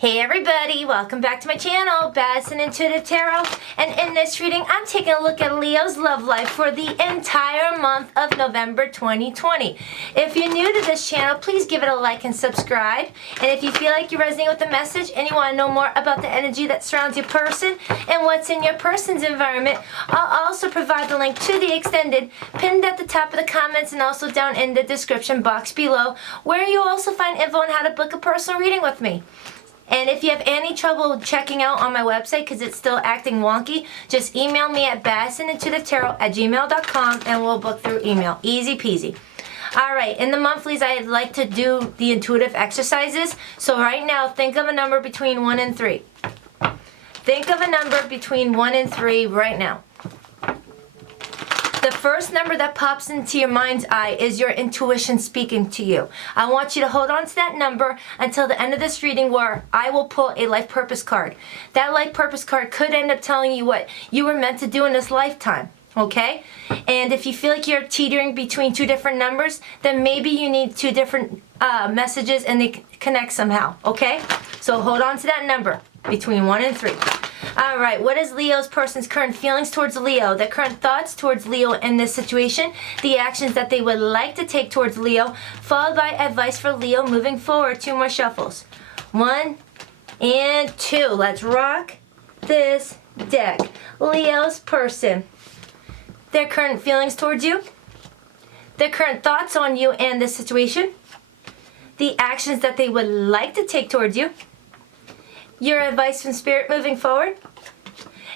Hey everybody, welcome back to my channel, Badison Intuitive Tarot. And in this reading, I'm taking a look at Leo's love life for the entire month of November 2020. If you're new to this channel, please give it a like and subscribe. And if you feel like you're resonating with the message and you want to know more about the energy that surrounds your person and what's in your person's environment, I'll also provide the link to the extended pinned at the top of the comments and also down in the description box below, where you'll also find info on how to book a personal reading with me. And if you have any trouble checking out on my website because it's still acting wonky, just email me at badisonintuitivetarot@gmail.com and we'll book through email. Easy peasy. Alright, in the monthlies I'd like to do the intuitive exercises. So right now, think of a number between 1 and 3. Think of a number between 1 and 3 right now. The first number that pops into your mind's eye is your intuition speaking to you. I want you to hold on to that number until the end of this reading, where I will pull a life purpose card. That life purpose card could end up telling you what you were meant to do in this lifetime. Okay? And if you feel like you're teetering between two different numbers, then maybe you need two different messages and they connect somehow. Okay? So hold on to that number between 1 and 3. Alright, what is Leo's person's current feelings towards Leo, their current thoughts towards Leo in this situation, the actions that they would like to take towards Leo, followed by advice for Leo moving forward. 2 more shuffles. 1 and 2. Let's rock this deck. Leo's person, their current feelings towards you, their current thoughts on you and this situation, the actions that they would like to take towards you, your advice from Spirit moving forward,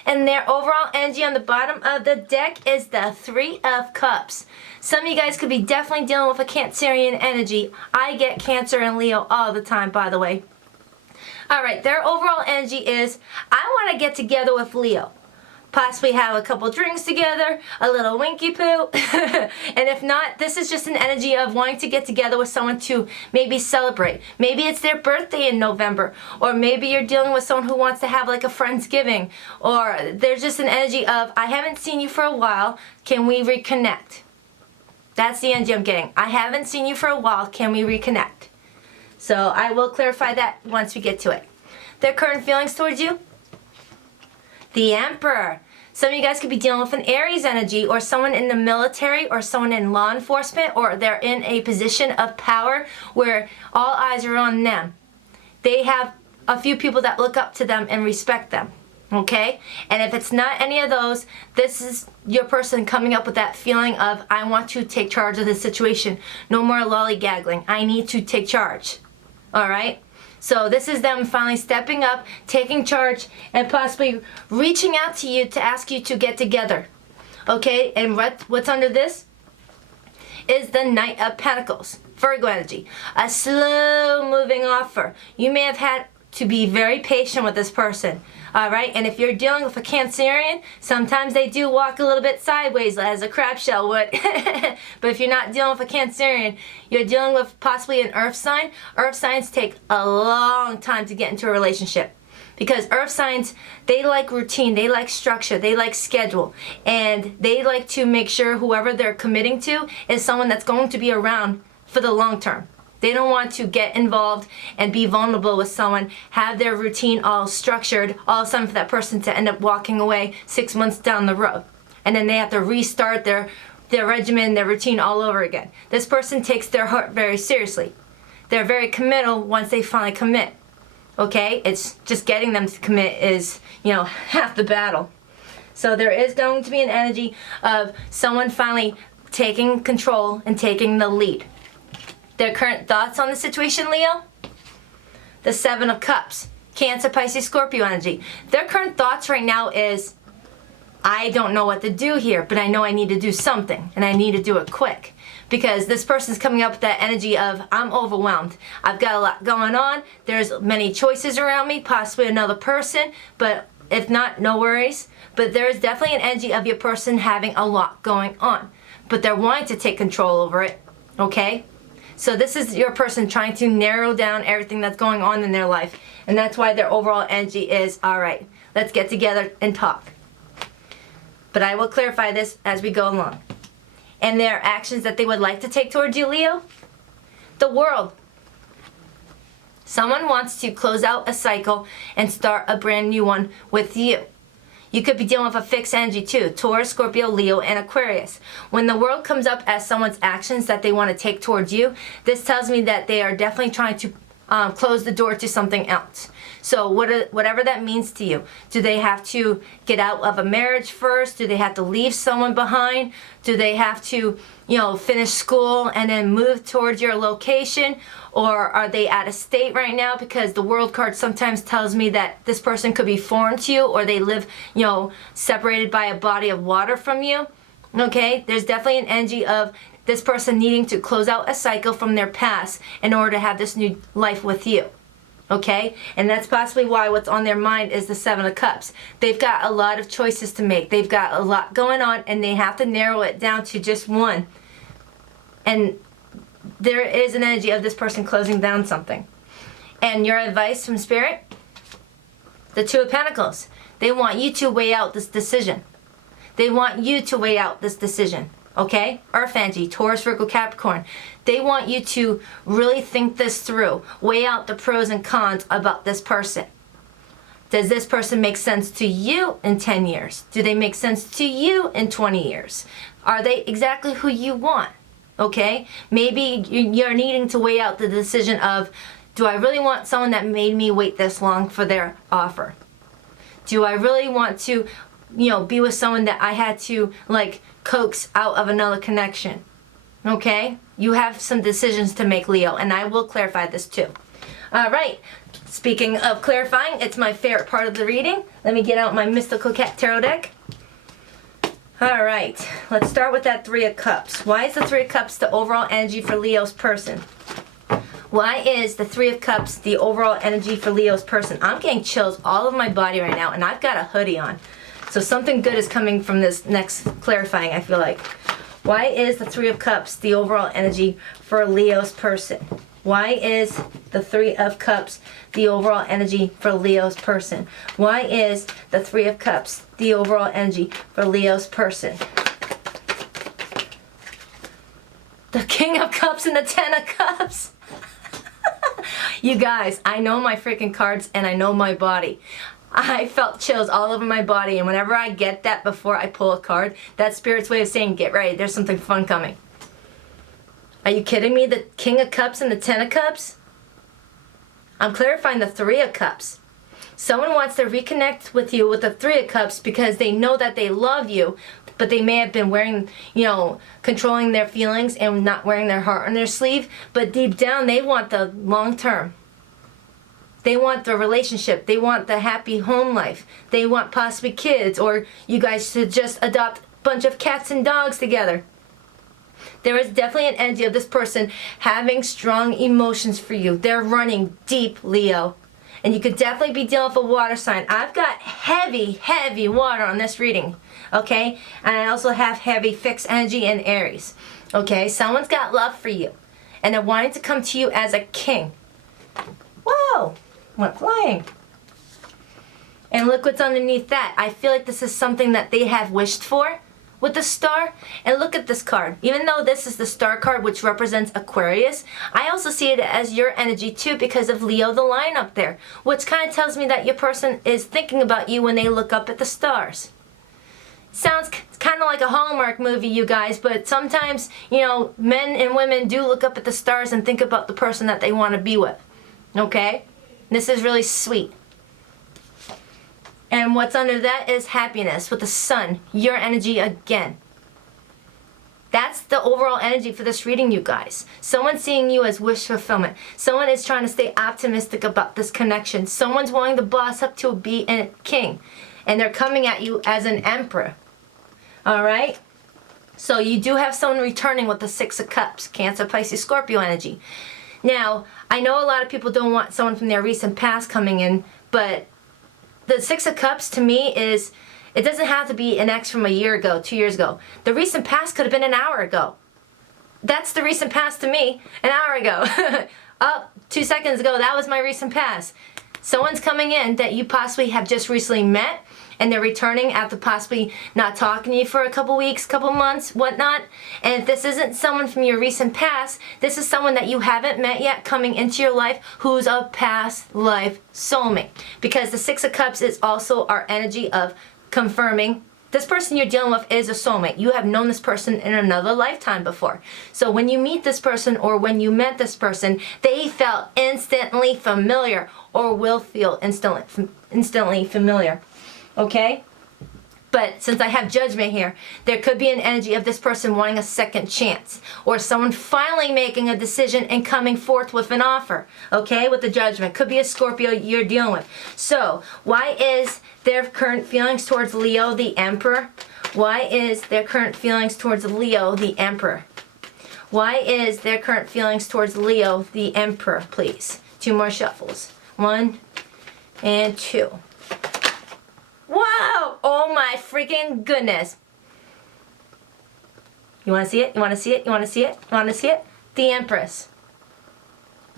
and their overall energy on the bottom of the deck is the 3 of Cups. Some of you guys could be definitely dealing with a Cancerian energy. I get Cancer and Leo all the time, by the way. Alright, their overall energy is, I want to get together with Leo. Possibly have a couple drinks together, a little winky poo. And if not, this is just an energy of wanting to get together with someone to maybe celebrate. Maybe it's their birthday in November, or maybe you're dealing with someone who wants to have like a Friendsgiving, or there's just an energy of, I haven't seen you for a while, can we reconnect? That's the energy I'm getting. I haven't seen you for a while, can we reconnect? So I will clarify that once we get to it. Their current feelings towards you? The Emperor. Some of you guys could be dealing with an Aries energy, or someone in the military, or someone in law enforcement, or they're in a position of power where all eyes are on them. They have a few people that look up to them and respect them. Okay? And if it's not any of those, this is your person coming up with that feeling of, I want to take charge of this situation. No more lollygaggling. I need to take charge. Alright? So this is them finally stepping up, taking charge, and possibly reaching out to you to ask you to get together. Okay, and what's under this is the Knight of Pentacles, Virgo energy. A slow moving offer. You may have had to be very patient with this person. Alright, and if you're dealing with a Cancerian, sometimes they do walk a little bit sideways as a crab shell would. But if you're not dealing with a Cancerian, you're dealing with possibly an earth sign. Earth signs take a long time to get into a relationship. Because earth signs, they like routine, they like structure, they like schedule. And they like to make sure whoever they're committing to is someone that's going to be around for the long term. They don't want to get involved and be vulnerable with someone, have their routine all structured, all of a sudden for that person to end up walking away 6 months down the road. And then they have to restart their regimen, their routine all over again. This person takes their heart very seriously. They're very committal once they finally commit. Okay? It's just getting them to commit is, half the battle. So there is going to be an energy of someone finally taking control and taking the lead. Their current thoughts on the situation, Leo? The 7 of Cups. Cancer, Pisces, Scorpio energy. Their current thoughts right now is, I don't know what to do here, but I know I need to do something, and I need to do it quick. Because this person's coming up with that energy of, I'm overwhelmed. I've got a lot going on. There's many choices around me, possibly another person, but if not, no worries. But there is definitely an energy of your person having a lot going on. But they're wanting to take control over it, okay? So this is your person trying to narrow down everything that's going on in their life. And that's why their overall energy is, alright, let's get together and talk. But I will clarify this as we go along. And their actions that they would like to take towards you, Leo? The World. Someone wants to close out a cycle and start a brand new one with you. You could be dealing with a fixed energy too. Taurus, Scorpio, Leo, and Aquarius. When the world comes up as someone's actions that they want to take towards you, this tells me that they are definitely trying to close the door to something else. So whatever that means to you. Do they have to get out of a marriage first? Do they have to leave someone behind? Do they have to, finish school and then move towards your location? Or are they out of state right now? Because the world card sometimes tells me that this person could be foreign to you, or they live, separated by a body of water from you. Okay? There's definitely an energy of this person needing to close out a cycle from their past in order to have this new life with you. Okay? And that's possibly why what's on their mind is the Seven of Cups. They've got a lot of choices to make. They've got a lot going on, and they have to narrow it down to just one. And there is an energy of this person closing down something. And your advice from Spirit? The Two of Pentacles. They want you to weigh out this decision. They want you to weigh out this decision. Okay? Earth energy, Taurus, Virgo, Capricorn. They want you to really think this through. Weigh out the pros and cons about this person. Does this person make sense to you in 10 years? Do they make sense to you in 20 years? Are they exactly who you want? Okay? Maybe you're needing to weigh out the decision of, do I really want someone that made me wait this long for their offer? Do I really want to, be with someone that I had to, coax out of another connection? Okay? You have some decisions to make, Leo, and I will clarify this too. All right. Speaking of clarifying, it's my favorite part of the reading. Let me get out my Mystical Cat Tarot deck. All right. Let's start with that Three of Cups. Why is the Three of Cups the overall energy for Leo's person? Why is the Three of Cups the overall energy for Leo's person? I'm getting chills all over my body right now, and I've got a hoodie on. So something good is coming from this next clarifying, I feel like. Why is the Three of Cups the overall energy for Leo's person? Why is the Three of Cups the overall energy for Leo's person? Why is the Three of Cups the overall energy for Leo's person? The King of Cups and the Ten of Cups. You guys, I know my freaking cards and I know my body. I felt chills all over my body, and whenever I get that before I pull a card, that's Spirit's way of saying, get ready, there's something fun coming. Are you kidding me? The King of Cups and the Ten of Cups? I'm clarifying the Three of Cups. Someone wants to reconnect with you with the Three of Cups because they know that they love you, but they may have been wearing, controlling their feelings and not wearing their heart on their sleeve, but deep down they want the long term. They want the relationship. They want the happy home life. They want possibly kids, or you guys should just adopt a bunch of cats and dogs together. There is definitely an energy of this person having strong emotions for you. They're running deep, Leo. And you could definitely be dealing with a water sign. I've got heavy, heavy water on this reading, okay? And I also have heavy fixed energy in Aries, okay? Someone's got love for you, and they're wanting to come to you as a king. Whoa! Went flying. And look what's underneath that. I feel like this is something that they have wished for with the star. And look at this card. Even though this is the star card, which represents Aquarius, I also see it as your energy too because of Leo the lion up there, which kind of tells me that your person is thinking about you when they look up at the stars. Sounds kind of like a Hallmark movie, you guys, but sometimes, men and women do look up at the stars and think about the person that they want to be with. Okay? This is really sweet. And what's under that is happiness with the sun, your energy again. That's the overall energy for this reading, you guys. Someone's seeing you as wish fulfillment. Someone is trying to stay optimistic about this connection. Someone's wanting to boss up to be a king. And they're coming at you as an emperor. All right? So you do have someone returning with the Six of Cups, Cancer, Pisces, Scorpio energy. Now, I know a lot of people don't want someone from their recent past coming in, but the Six of Cups to me is, it doesn't have to be an ex from a year ago, 2 years ago. The recent past could have been an hour ago. That's the recent past to me, an hour ago. Oh, 2 seconds ago, that was my recent past. Someone's coming in that you possibly have just recently met, and they're returning after possibly not talking to you for a couple weeks, couple months, whatnot. And if this isn't someone from your recent past, this is someone that you haven't met yet coming into your life who's a past life soulmate. Because the Six of Cups is also our energy of confirming this person you're dealing with is a soulmate. You have known this person in another lifetime before. So when you meet this person or when you met this person, they felt instantly familiar or will feel instantly familiar. Okay? But since I have Judgment here, there could be an energy of this person wanting a second chance, or someone finally making a decision and coming forth with an offer, okay, with the Judgment. Could be a Scorpio you're dealing with. So, why is their current feelings towards Leo, the Emperor? Why is their current feelings towards Leo, the Emperor? Why is their current feelings towards Leo, the Emperor, please? 2 more shuffles. 1 and 2. Wow! Oh my freaking goodness. You want to see it? You want to see it? You want to see it? You want to see it? The Empress.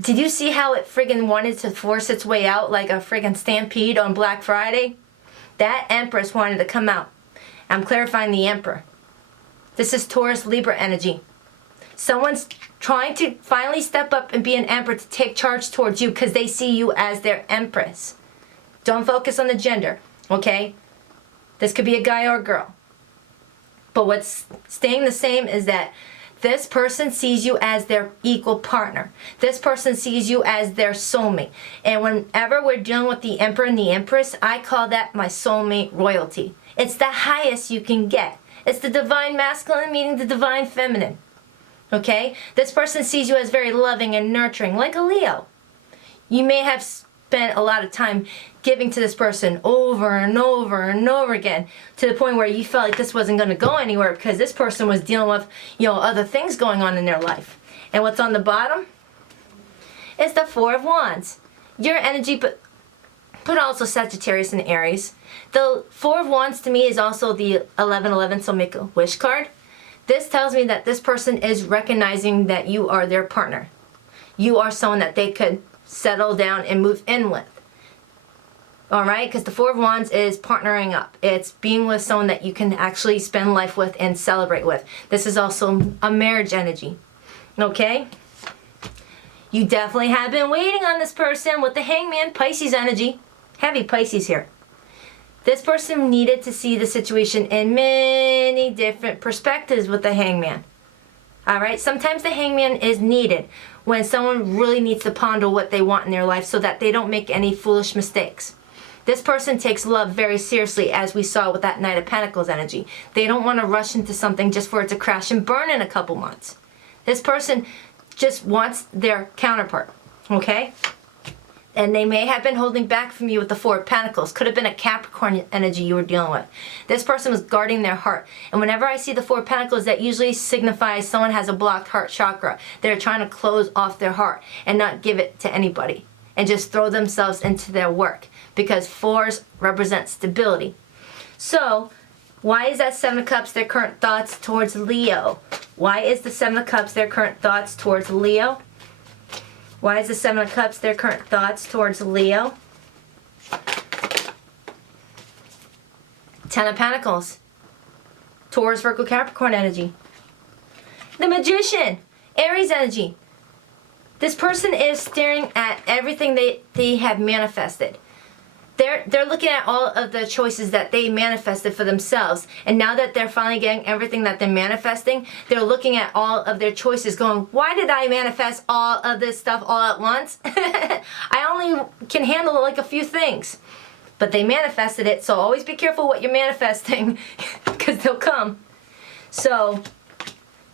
Did you see how it friggin' wanted to force its way out like a friggin' stampede on Black Friday? That Empress wanted to come out. I'm clarifying the Emperor. This is Taurus Libra energy. Someone's trying to finally step up and be an Emperor to take charge towards you because they see you as their Empress. Don't focus on the gender. Okay? This could be a guy or a girl. But what's staying the same is that this person sees you as their equal partner. This person sees you as their soulmate. And whenever we're dealing with the Emperor and the Empress, I call that my soulmate royalty. It's the highest you can get. It's the divine masculine meeting the divine feminine. Okay? This person sees you as very loving and nurturing, like a Leo. You may have spent a lot of time giving to this person over and over and over again to the point where you felt like this wasn't going to go anywhere because this person was dealing with, other things going on in their life. And what's on the bottom is the Four of Wands. Your energy, but also Sagittarius and Aries. The Four of Wands to me is also the 1111, so make a wish card. This tells me that this person is recognizing that you are their partner. You are someone that they could settle down and move in with. Alright? Because the Four of Wands is partnering up. It's being with someone that you can actually spend life with and celebrate with. This is also a marriage energy. Okay? You definitely have been waiting on this person with the Hangman, Pisces energy. Heavy Pisces here. This person needed to see the situation in many different perspectives with the Hangman. Alright? Sometimes the Hangman is needed when someone really needs to ponder what they want in their life so that they don't make any foolish mistakes. This person takes love very seriously, as we saw with that Knight of Pentacles energy. They don't want to rush into something just for it to crash and burn in a couple months. This person just wants their counterpart. Okay? And they may have been holding back from you with the Four of Pentacles. Could have been a Capricorn energy you were dealing with. This person was guarding their heart. And whenever I see the Four of Pentacles, that usually signifies someone has a blocked heart chakra. They're trying to close off their heart and not give it to anybody. And just throw themselves into their work. Because fours represent stability. So, why is that Seven of Cups their current thoughts towards Leo? Why is the Seven of Cups their current thoughts towards Leo? Why is the Seven of Cups their current thoughts towards Leo? Ten of Pentacles. Taurus, Virgo, Capricorn energy. The Magician. Aries energy. This person is staring at everything they have manifested. They're looking at all of the choices that they manifested for themselves. And now that they're finally getting everything that they're manifesting, they're looking at all of their choices going, why did I manifest all of this stuff all at once? I only can handle like a few things. But they manifested it, so always be careful what you're manifesting because they'll come. So,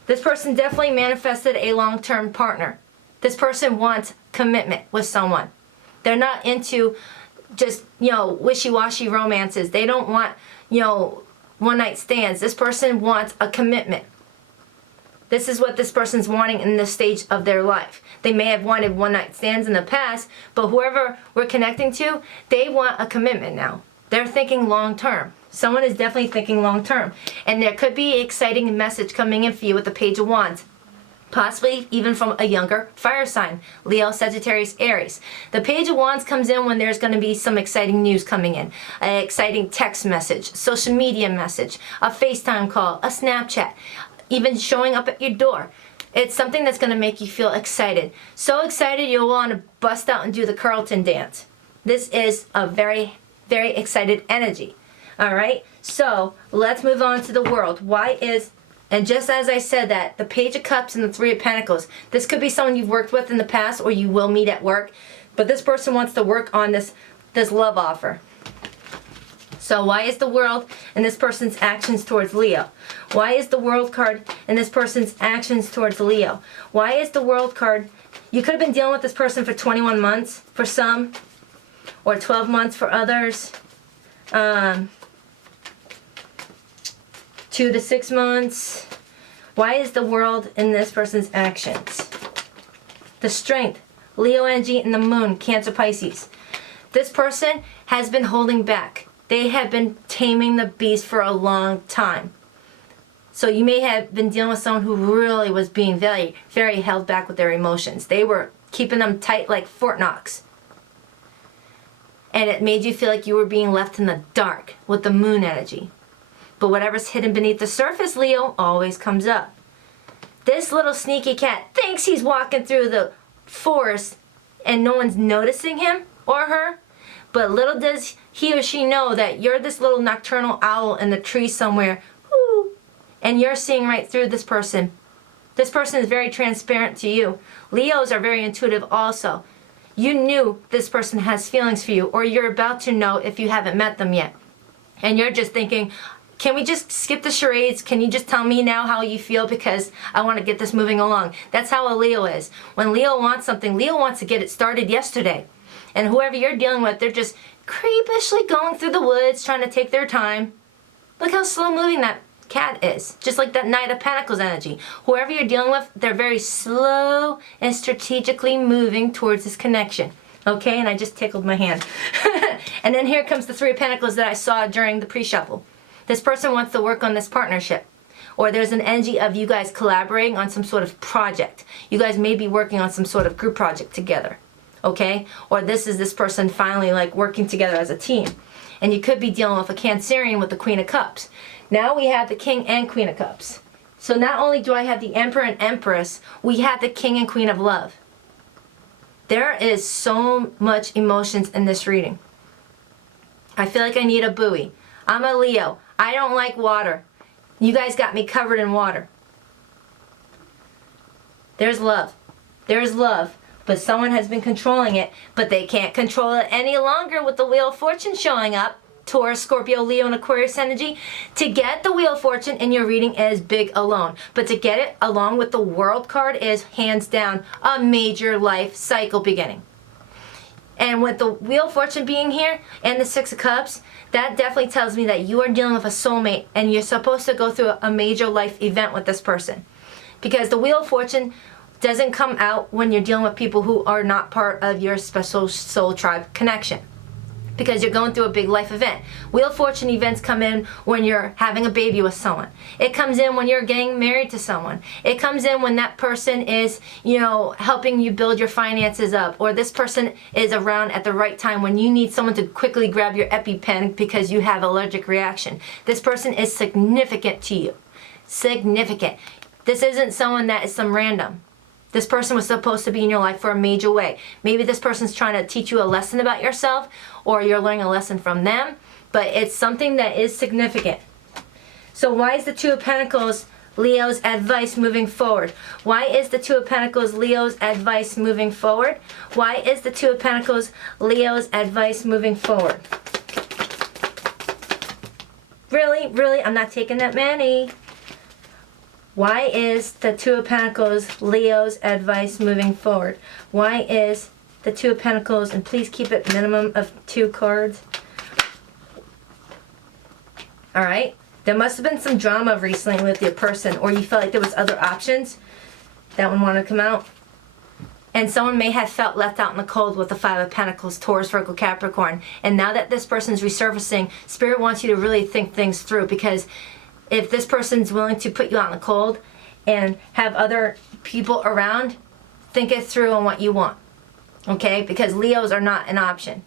this person definitely manifested a long-term partner. This person wants commitment with someone. They're not into just, wishy-washy romances. They don't want, one-night stands. This person wants a commitment. This is what this person's wanting in this stage of their life. They may have wanted one-night stands in the past, but whoever we're connecting to, they want a commitment now. They're thinking long-term. Someone is definitely thinking long-term. And there could be an exciting message coming in for you with the Page of Wands. Possibly even from a younger fire sign, Leo, Sagittarius, Aries. The Page of Wands comes in when there's going to be some exciting news coming in. An exciting text message, social media message, a FaceTime call, a Snapchat, even showing up at your door. It's something that's going to make you feel excited. So excited you'll want to bust out and do the Carlton dance. This is a very, very excited energy. All right? So let's move on to the world. And just as I said that, the Page of Cups and the Three of Pentacles, this could be someone you've worked with in the past or you will meet at work, but this person wants to work on this love offer. So why is the World and this person's actions towards Leo? Why is the World card and this person's actions towards Leo? Why is the World card? You could have been dealing with this person for 21 months for some, or 12 months for others. 2 to 6 months. Why is the World in this person's actions? The Strength, Leo energy, and the Moon, Cancer, Pisces. This person has been holding back. They have been taming the beast for a long time. So you may have been dealing with someone who really was being very, very held back with their emotions. They were keeping them tight like Fort Knox. And it made you feel like you were being left in the dark with the Moon energy. But whatever's hidden beneath the surface, Leo, always comes up. This little sneaky cat thinks he's walking through the forest and no one's noticing him or her. But little does he or she know that you're this little nocturnal owl in the tree somewhere. Woo, and you're seeing right through this person. This person is very transparent to you. Leos are very intuitive also. You knew this person has feelings for you, or you're about to know if you haven't met them yet. And you're just thinking, can we just skip the charades? Can you just tell me now how you feel because I want to get this moving along? That's how a Leo is. When Leo wants something, Leo wants to get it started yesterday. And whoever you're dealing with, they're just creepishly going through the woods trying to take their time. Look how slow moving that cat is. Just like that Knight of Pentacles energy. Whoever you're dealing with, they're very slow and strategically moving towards this connection. Okay, and I just tickled my hand. And then here comes the Three of Pentacles that I saw during the pre-shuffle. This person wants to work on this partnership. Or there's an energy of you guys collaborating on some sort of project. You guys may be working on some sort of group project together. Okay? Or this is this person finally like working together as a team. And you could be dealing with a Cancerian with the Queen of Cups. Now we have the King and Queen of Cups. So not only do I have the Emperor and Empress, we have the King and Queen of Love. There is so much emotions in this reading. I feel like I need a buoy. I'm a Leo. I don't like water. You guys got me covered in water. There's love. There's love. But someone has been controlling it, but they can't control it any longer with the Wheel of Fortune showing up. Taurus, Scorpio, Leo, and Aquarius energy. To get the Wheel of Fortune in your reading is big alone. But to get it along with the World card is hands down a major life cycle beginning. And with the Wheel of Fortune being here and the Six of Cups, that definitely tells me that you are dealing with a soulmate and you're supposed to go through a major life event with this person. Because the Wheel of Fortune doesn't come out when you're dealing with people who are not part of your special soul tribe connection. Because you're going through a big life event. Wheel of Fortune events come in when you're having a baby with someone. It comes in when you're getting married to someone. It comes in when that person is, helping you build your finances up. Or this person is around at the right time when you need someone to quickly grab your EpiPen because you have allergic reaction. This person is significant to you. Significant. This isn't someone that is some random. This person was supposed to be in your life for a major way. Maybe this person's trying to teach you a lesson about yourself, or you're learning a lesson from them, but it's something that is significant. So why is the Two of Pentacles Leo's advice moving forward? Why is the Two of Pentacles Leo's advice moving forward? Why is the Two of Pentacles Leo's advice moving forward? Really? I'm not taking that many. Why is the Two of Pentacles Leo's advice moving forward? Why is the Two of Pentacles, and please keep it minimum of 2 cards. Alright? There must have been some drama recently with your person, or you felt like there was other options. That one wanted to come out. And someone may have felt left out in the cold with the Five of Pentacles, Taurus, Virgo, Capricorn. And now that this person's resurfacing, Spirit wants you to really think things through, because if this person's willing to put you out in the cold, and have other people around, think it through on what you want, okay? Because Leos are not an option.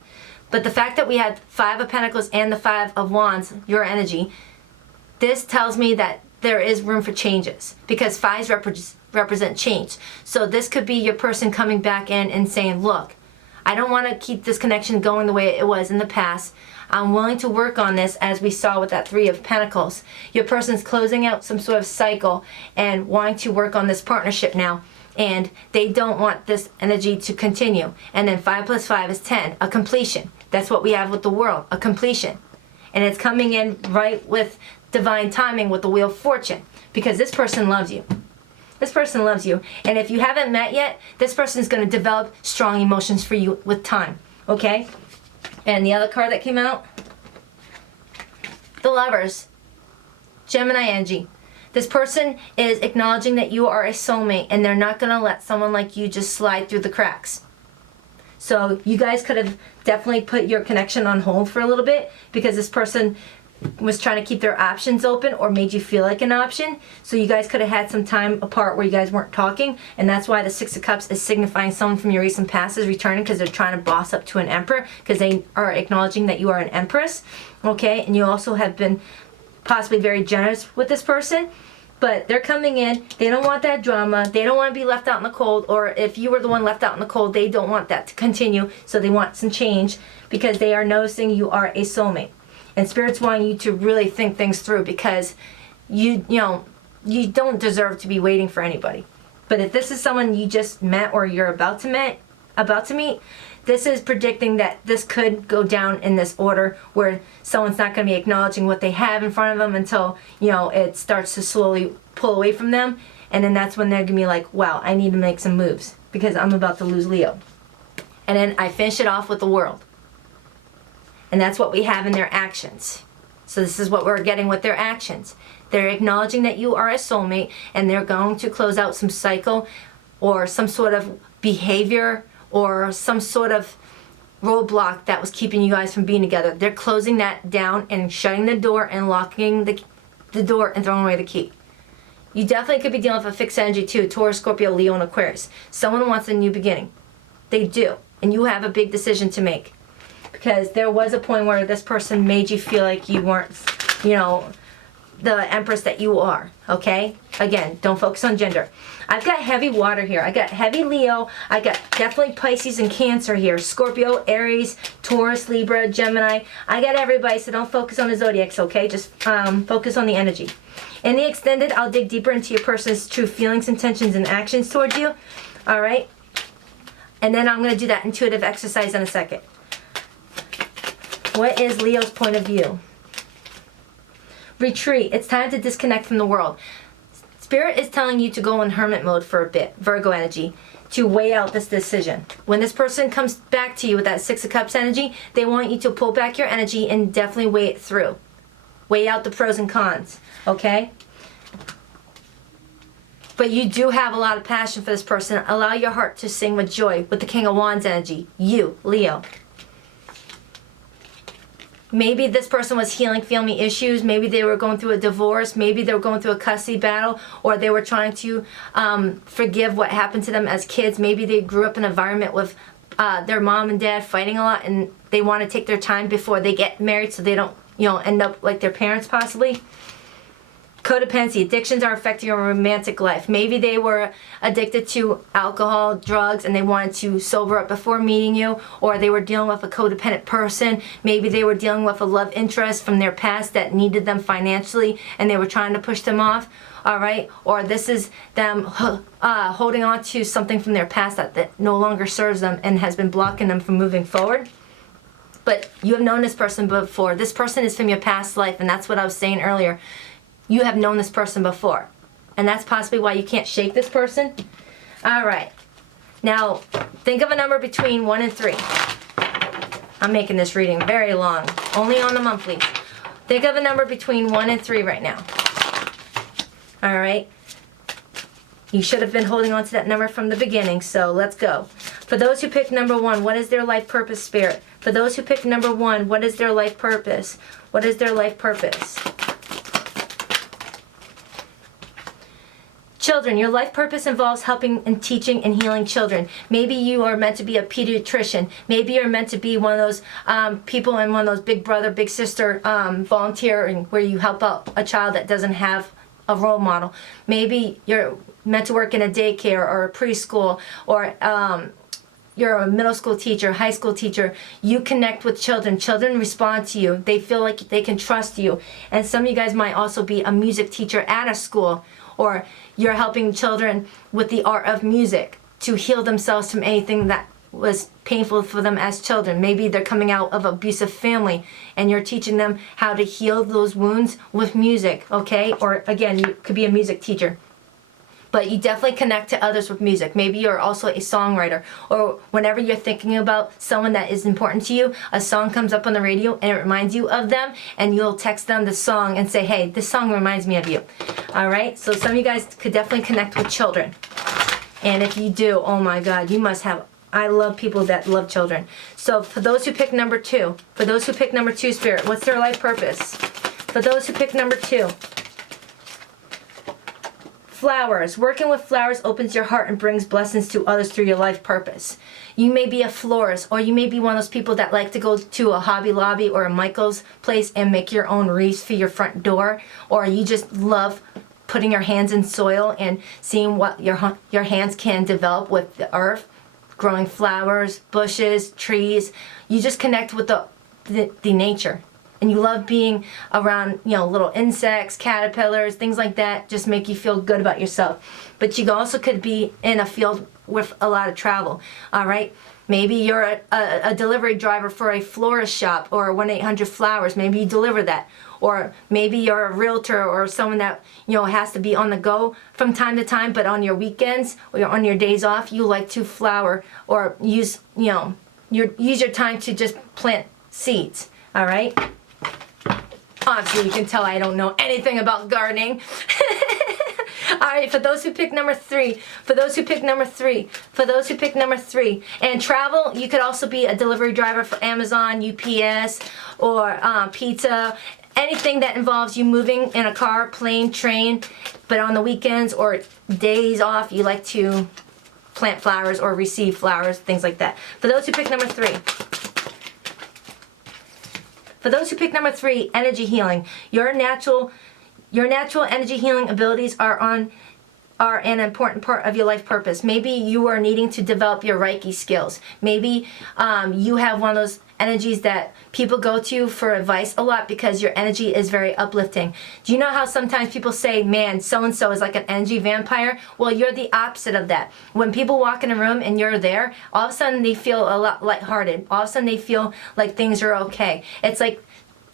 But the fact that we had 5 of Pentacles and the 5 of Wands, your energy, this tells me that there is room for changes because 5s represent change. So this could be your person coming back in and saying, look, I don't want to keep this connection going the way it was in the past. I'm willing to work on this, as we saw with that 3 of Pentacles. Your person's closing out some sort of cycle and wanting to work on this partnership now. And they don't want this energy to continue. And then 5 plus 5 is 10, a completion. That's what we have with the world, a completion. And it's coming in right with divine timing with the Wheel of Fortune, because this person loves you. This person loves you. And if you haven't met yet, this person is going to develop strong emotions for you with time. Okay? And the other card that came out, the Lovers, Gemini energy. This person is acknowledging that you are a soulmate and they're not going to let someone like you just slide through the cracks. So you guys could have definitely put your connection on hold for a little bit because this person was trying to keep their options open or made you feel like an option. So you guys could have had some time apart where you guys weren't talking, and that's why the 6 of Cups is signifying someone from your recent past is returning, because they're trying to boss up to an Emperor, because they are acknowledging that you are an Empress, okay? And you also have been possibly very generous with this person, but they're coming in, they don't want that drama, they don't want to be left out in the cold, or if you were the one left out in the cold, they don't want that to continue, so they want some change because they are noticing you are a soulmate. And Spirit's wanting you to really think things through because you don't deserve to be waiting for anybody. But if this is someone you just met or you're about to meet, this is predicting that this could go down in this order where someone's not going to be acknowledging what they have in front of them until, it starts to slowly pull away from them. And then that's when they're going to be like, wow, I need to make some moves because I'm about to lose Leo. And then I finish it off with the World. And that's what we have in their actions. So this is what we're getting with their actions. They're acknowledging that you are a soulmate and they're going to close out some cycle or some sort of behavior or some sort of roadblock that was keeping you guys from being together. They're closing that down and shutting the door and locking the door and throwing away the key. You definitely could be dealing with a fixed energy too, Taurus, Scorpio, Leo, and Aquarius. Someone wants a new beginning. They do. And you have a big decision to make. Because there was a point where this person made you feel like you weren't, the Empress that you are, okay? Again, don't focus on gender. I've got heavy water here. I got heavy Leo. I got definitely Pisces and Cancer here. Scorpio, Aries, Taurus, Libra, Gemini. I got everybody, so don't focus on the zodiacs, okay? Just focus on the energy. In the extended, I'll dig deeper into your person's true feelings, intentions, and actions towards you, all right? And then I'm going to do that intuitive exercise in a second. What is Leo's point of view? Retreat. It's time to disconnect from the world. Spirit is telling you to go in hermit mode for a bit, Virgo energy, to weigh out this decision. When this person comes back to you with that 6 of Cups energy, they want you to pull back your energy and definitely weigh it through. Weigh out the pros and cons, okay? But you do have a lot of passion for this person. Allow your heart to sing with joy with the King of Wands energy. You, Leo. Maybe this person was healing family issues. Maybe they were going through a divorce. Maybe they were going through a custody battle, or they were trying to forgive what happened to them as kids. Maybe they grew up in an environment with their mom and dad fighting a lot, and they want to take their time before they get married so they don't, end up like their parents possibly. Codependency. Addictions are affecting your romantic life. Maybe they were addicted to alcohol, drugs, and they wanted to sober up before meeting you, or they were dealing with a codependent person. Maybe they were dealing with a love interest from their past that needed them financially, and they were trying to push them off, all right? Or this is them holding on to something from their past that no longer serves them and has been blocking them from moving forward. But you have known this person before. This person is from your past life, and that's what I was saying earlier. You have known this person before. And that's possibly why you can't shake this person. All right. Now, think of a number between 1 and 3. I'm making this reading very long. Only on the monthly. Think of a number between 1 and 3 right now. All right. You should have been holding on to that number from the beginning, so let's go. For those who picked number 1, what is their life purpose, Spirit? For those who picked number 1, what is their life purpose? What is their life purpose? children. Your life purpose involves helping and teaching and healing children. Maybe you are meant to be a pediatrician. Maybe you're meant to be one of those people in one of those big brother, big sister volunteering where you help out a child that doesn't have a role model. Maybe you're meant to work in a daycare or a preschool, or you're a middle school teacher, high school teacher. You connect with children. Children respond to you. They feel like they can trust you. And some of you guys might also be a music teacher at a school, or you're helping children with the art of music to heal themselves from anything that was painful for them as children. Maybe they're coming out of an abusive family and you're teaching them how to heal those wounds with music, okay? Or again, you could be a music teacher. But you definitely connect to others with music. Maybe you're also a songwriter, or whenever you're thinking about someone that is important to you, a song comes up on the radio and it reminds you of them, and you'll text them the song and say, hey, this song reminds me of you. All right, so some of you guys could definitely connect with children. And if you do, oh my God, you must have, I love people that love children. So for those who pick number 2, Spirit, what's their life purpose? For those who pick number 2, flowers. Working with flowers opens your heart and brings blessings to others through your life purpose. You may be a florist, or you may be one of those people that like to go to a Hobby Lobby or a Michael's place and make your own wreaths for your front door, or you just love putting your hands in soil and seeing what your hands can develop with the earth, growing flowers, bushes, trees. You just connect with the nature. And you love being around, little insects, caterpillars, things like that, just make you feel good about yourself. But you also could be in a field with a lot of travel, all right? Maybe you're a delivery driver for a florist shop or 1-800-Flowers. Maybe you deliver that. Or maybe you're a realtor or someone that, has to be on the go from time to time, but on your weekends or on your days off, you like to flower or use your time to just plant seeds, all right? Obviously, you can tell I don't know anything about gardening. All right, for those who pick number 3, and travel, you could also be a delivery driver for Amazon, UPS, or pizza, anything that involves you moving in a car, plane, train, but on the weekends or days off, you like to plant flowers or receive flowers, things like that. For those who pick number 3, energy healing. Your natural energy healing abilities are an important part of your life purpose. Maybe you are needing to develop your Reiki skills. Maybe you have one of those energies that people go to for advice a lot because your energy is very uplifting. Do you know how sometimes people say, man, so-and-so is like an energy vampire? Well, you're the opposite of that. When people walk in a room and you're there, all of a sudden they feel a lot lighthearted. All of a sudden they feel like things are okay. It's like,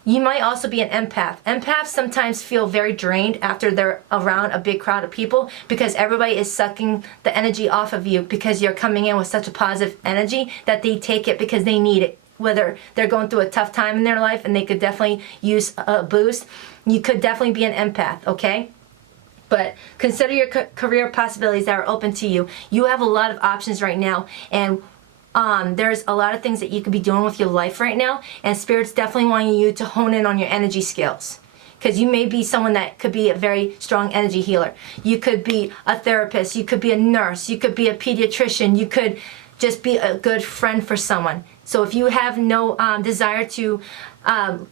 you might also be an empath. Empaths sometimes feel very drained after they're around a big crowd of people because everybody is sucking the energy off of you because you're coming in with such a positive energy that they take it because they need it. Whether they're going through a tough time in their life and they could definitely use a boost, you could definitely be an empath, okay? But consider your career possibilities that are open to you. You have a lot of options right now, and there's a lot of things that you could be doing with your life right now, and Spirit's definitely wanting you to hone in on your energy skills. Because you may be someone that could be a very strong energy healer. You could be a therapist, you could be a nurse, you could be a pediatrician, you could just be a good friend for someone. So if you have no desire to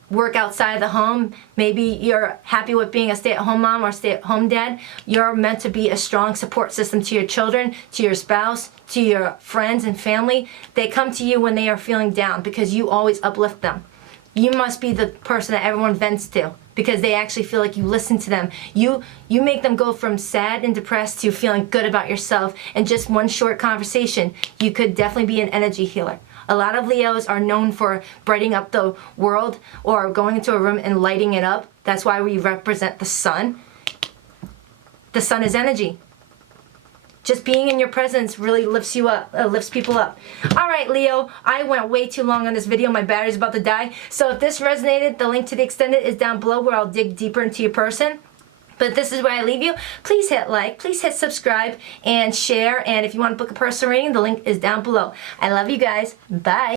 work outside of the home, maybe you're happy with being a stay-at-home mom or stay-at-home dad, you're meant to be a strong support system to your children, to your spouse, to your friends and family. They come to you when they are feeling down because you always uplift them. You must be the person that everyone vents to because they actually feel like you listen to them. You make them go from sad and depressed to feeling good about yourself in just one short conversation. You could definitely be an energy healer. A lot of Leos are known for brightening up the world or going into a room and lighting it up. That's why we represent the sun. The sun is energy. Just being in your presence really lifts you up, lifts people up. All right, Leo, I went way too long on this video. My battery's about to die. So if this resonated, the link to the extended is down below where I'll dig deeper into your person. But this is where I leave you. Please hit like, please hit subscribe and share. And if you want to book a personal reading, the link is down below. I love you guys. Bye.